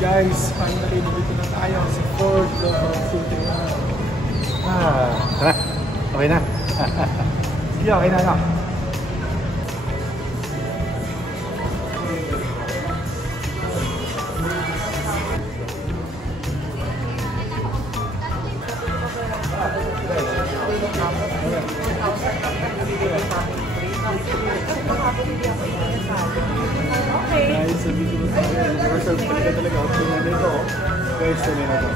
Guys, finally dito na tayo sa Ford City. Tara. Okay na. Sige, okay na no. Guys, sabi ko na tayo. Universal talaga. Okay na dito. Guys, tuloy na to.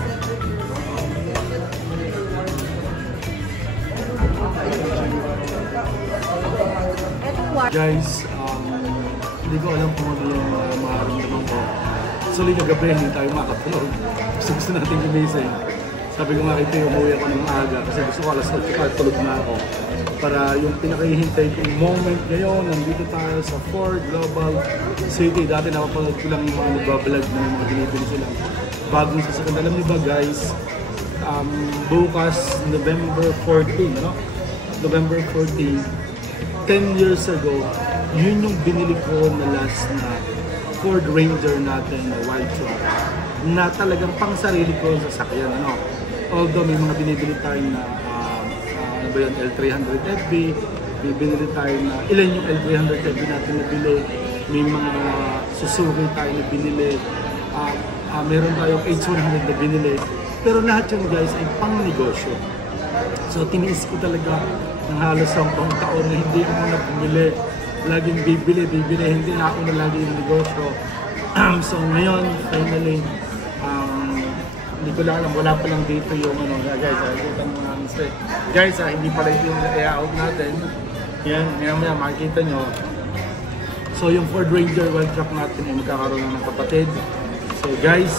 Guys, hindi ko alam kung ano yung makaramdaman ko. Actually, kagabi hindi tayo makatulog. Gusto natin gumising. Sabi ko nga ito, umuwi ako ng aga kasi gusto ko alas 8 tulog na ako. Para yung pinakahihintay kong moment ngayon, nandito tayo sa Ford Global City. Dati napapanood ko lang yung mga nagbablog na yung mga dinibili silang bagong sasakyan. Alam niyo ba guys, bukas November 14, no? November 14, 10 years ago, yun yung binili ko na last na Ford Ranger natin na white truck na talagang pang sarili ko sasakyan, ano? Although may mga binibili tayo na ano ba yun, L300FB, may binili tayo na ilan yung L300FB natin nabili, may mga Suzuki tayo na binili, meron tayong H100 na binili, pero lahat yun guys ay pang negosyo. So tiniis ko talaga ng halos 10 taon na hindi ako na bumili. Laging bibili, hindi na ako na lagi yung negosyo. So ngayon, finally, hindi ko lang alam, wala pa lang dito yung ano, guys, guys, hindi pala ito yung layout natin. Yan, maya makikita nyo. So yung Ford Ranger wild truck natin ay magkakaroon ng kapatid. So guys,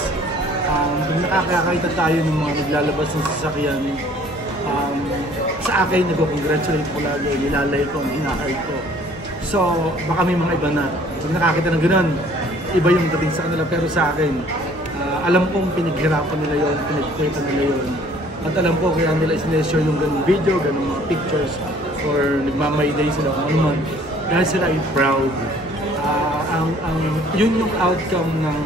kung nakakakita tayo ng mga naglalabas ng sasakyan, sa akin, nag-congratulate ko lagi, nilalay ko, hinahard ko. So, baka may mga iba na. So, nakakita ng gano'n, iba yung dating sa kanila. Pero sa akin, alam kong pinaghirapan nila yun, pinagkita nila yun. At alam ko kaya nila isinesure yung ganung video, ganung mga pictures, or nagmamayday sila kung ano man. Dahil sila ay proud. Yun yung outcome ng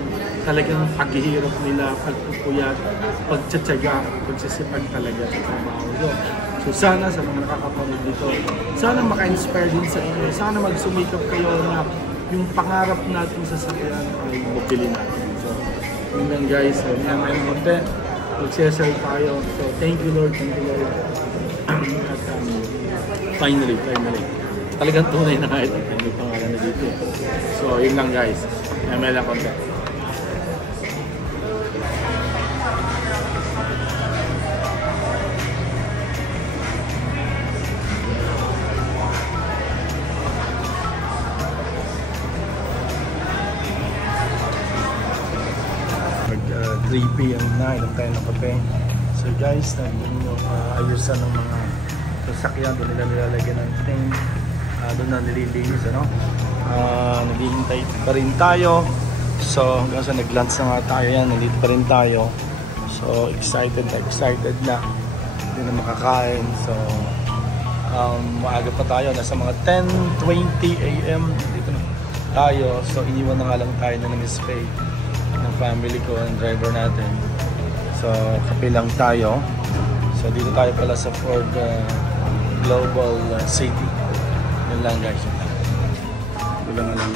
talagang paghihirap nila, pagpupuyat, pagtsatsaga, pagsisipag talaga sa trabaho. So sana sa mga nakakapanood dito, sana maka-inspire din sa inyo, sana magsumikap kayo na yung pangarap natin sa sakyan ay mabili natin. So yun lang guys, so may content, mag-share tayo. So thank you Lord. At finally, talagang tunay na kahit may pangalan na dito. So yun lang guys, may lang content. Mag 3 PM na, ilang tayo ng kape. So guys, nandun yung ayusan ng mga sasakyan, doon nila nilalagyan ng tank, doon na nililinis, ano? Naghihintay pa rin tayo. So hanggang sa nag-lunch na nga tayo yan, nandito pa rin tayo. So excited na hindi na makakain. So maaga pa tayo, nasa mga 10:20 AM dito na tayo. So iniwan na nga lang tayo na Miss Faye ng family ko, ang driver natin. So kape lang tayo. So dito tayo pala sa Ford Global City. Yun lang guys. Ito lang lang.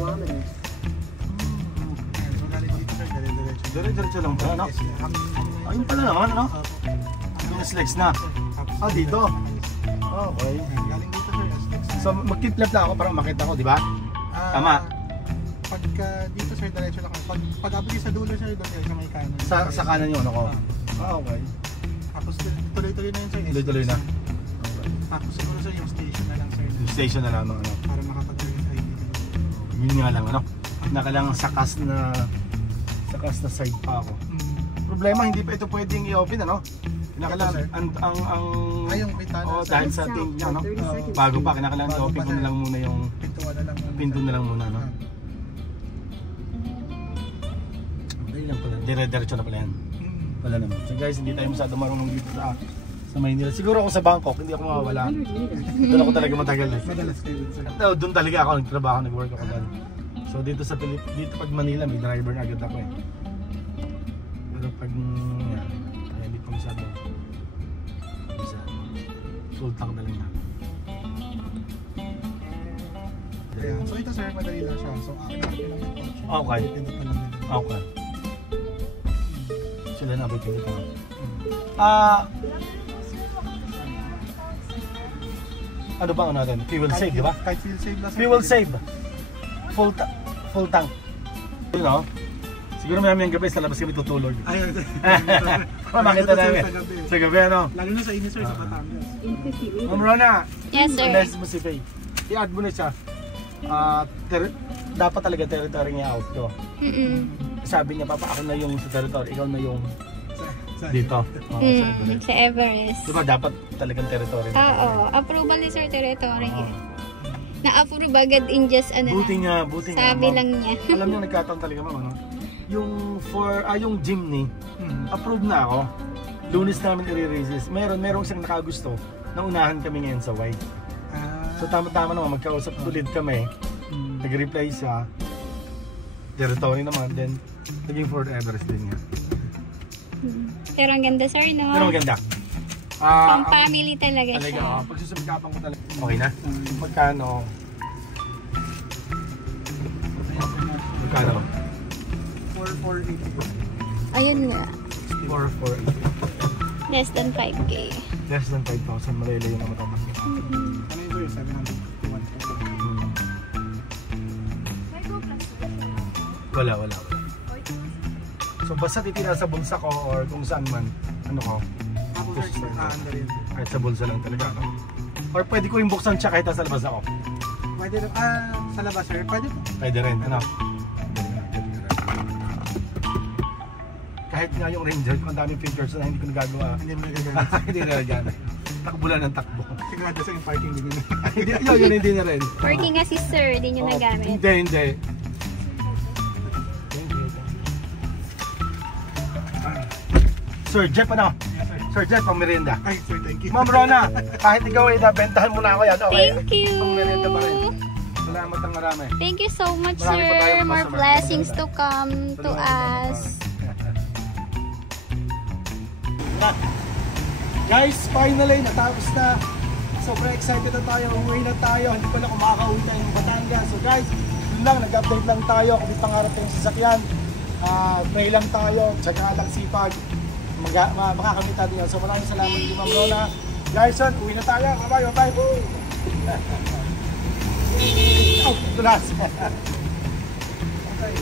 kilometers. So galing dito sir, dire-diretso. Dire-diretso lang ba, no? Ayun pala naman, ano? Yung SLEX na. Ah, dito. Okay. Galing dito sir, SLEX. So, mag-keep-left lang ako para makita ko, di ba? Tama. Pagka dito sir, diretso lang ako. Pag abot sa dulo sir, doon kayo sa may kanan. Sa kanan yun ako. Okay. Tapos tuloy-tuloy na yun sir. Tuloy-tuloy na. Tapos siguro sir, yung station na lang sir. Yung station na lang, ano? Para makapag-verify sa ID. Yun nga lang, ano? Nakalang sakas na side pa ako. Problema, hindi pa ito pwedeng i-open, ano? Kinakailangan, yung bintana. Oh, dahil sa thing niya, no? Bago pa, kinakailangan i-open ko na lang muna yung pinto na lang muna, no? Dali lang pala, dire-diretso na pala yan. Wala naman. So guys, hindi tayo masyado marunong dito sa Maynila. Siguro ako sa Bangkok, hindi ako mawawala. Doon ako talaga matagal eh. Madalas kayo dun sir. At doon talaga ako nagtrabaho, nag-work ako doon. So dito sa dito pag Manila, may driver na agad ako eh. Pero pag yan, kaya hindi ko masyado. Full tank na lang na. Ayan. So ito sir, madali lang siya. So akin lang yung kotse. Okay. Pindot na lang nila. Okay. Sila na abay pinito na. Ano ba ang natin? Fuel save, di ba? Kahit fuel save lang sir. Fuel save. Full tank. You know? Siguro may gabi sa labas kami tutulog. Ayun. Makita namin. Sa gabi, ano? Lalo na sa inyo sir, sa Batangas. Ma'am Rona. Yes, sir. Unless mo si Faye. I-add mo na siya. Dapat talaga territory niya out to. Sabi niya, Papa, ako na yung sa territory. Ikaw na yung dito. Sa Everest. Diba dapat talagang territory? Oo, approval ni Sir Territory. Na-approve agad in just ano Buti lang. nga. Sabi lang niya. Alam niyo, nagkataon talaga ma'am, ano? Yung Jimny, approve na ako. Lunes namin i-releases. Merong siyang nakagusto na unahan kami ngayon sa white. So tama-tama naman, magkausap ulit kami. Nag-reply siya. Territory naman, then naging Fort Everest din nga. Pero ang ganda, sir, no? Pero maganda. Pang family talaga siya. Talaga, pagsusubikapan ko talaga. Okay na? Magkano? Magkano? 4,480. Ayun nga. 4,480. Less than 5K. Less than 5,000. Malalayo na matamas. Ano yun sir? 701. Wala. So basta titina sa bulsa ko or kung saan man, ano ko, Ako sir, under yun. kahit sa bulsa lang talaga. No? Or pwede ko rin buksan siya kahit nasa labas ako. Pwede rin, sa labas sir, pwede po. Pwede rin, ano? Kahit nga yung Ranger, kung ang daming features na hindi ko nagagawa. Hindi mo nagagamit. Hindi na nagana. Takbo lang ng takbo. Sigurado sa yung parking din nila. Yun, hindi na rin. Working nga si Sir, di niya nagamit. Hindi. Sir Jeff, ano? Yes sir. Sir Jeff, pang merienda. Ay sir, thank you. Ma'am Rona, kahit ikaw ay nabentahan mo na ako yan, okay? Thank you! Pang merienda pa rin. Salamat ang marami. Thank you so much, Marami pa sir. tayong More customer. blessings to come to us. Guys, finally, natapos na. Sobrang excited na tayo. Umuwi na tayo. Hindi pa na kumakauwi tayo ng Batangas. So guys, yun lang. Nag-update lang tayo kung may pangarap tayong sasakyan. Pray lang tayo. Tsaka lang sipag. Makakamit natin yun. So maraming salamat din, Ma'am Rona. Guys, son, uwi na tayo. Bye-bye. Woo! Oh, tulas. Okay.